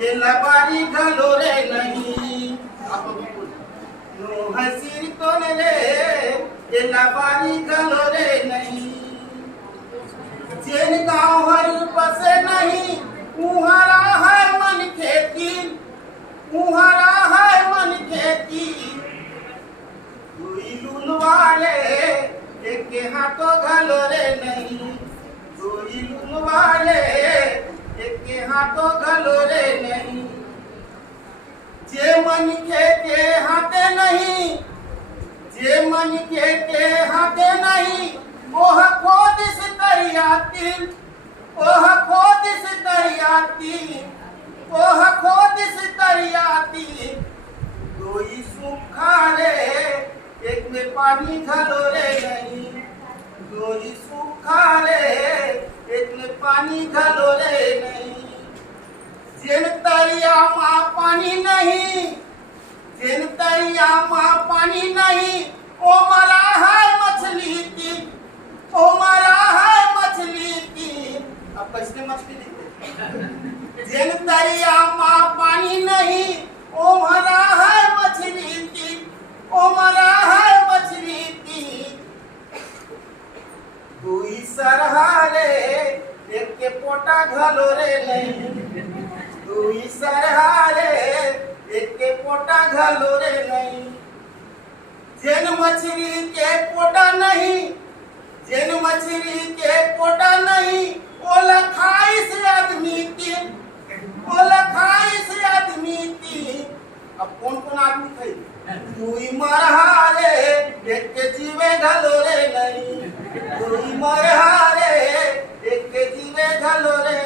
ये लबारी घलोरे नहीं नो हसीर कौन रे ये लबारी घलोरे नहीं जेन गाँव हर बसे नहीं उहारा है मन खेती उहारा है मन खेती दुई लून वाले एक के हाथों घलोरे नहीं दुई लून वाले एक के हाथों घलोरे नहीं जे मन के हाथे नहीं जे मन के हाथे नहीं ओह खोद से दरियाती ओह खोद से दरियाती ओह खोद से दरियाती दोई सूखा रे एक में पानी घलोरे नहीं दोई सूखा रे एक में पानी घलोरे नहीं जिन तरिया माँ पानी नहीं जिन तरिया माँ पानी नहीं ओ मरा है मछली की ओ मरा है मछली की अब कैसे मछली देते जिन तरिया माँ पानी नहीं ओ मरा है मछली की ओ मरा है मछली की दुई सरहारे एक के पोटा घलोरे नहीं दुई सरहारे एक के पोटा घलोरे नहीं जेन मछली के पोटा नहीं जेन मछली के पोटा नहीं ओ लखाई से आदमी की ओ लखाई से आदमी की अब कौन कौन आदमी थे दुई मरहारे एक के जीवे घलोरे नहीं दुई मरहारे एक के जीवे घलोरे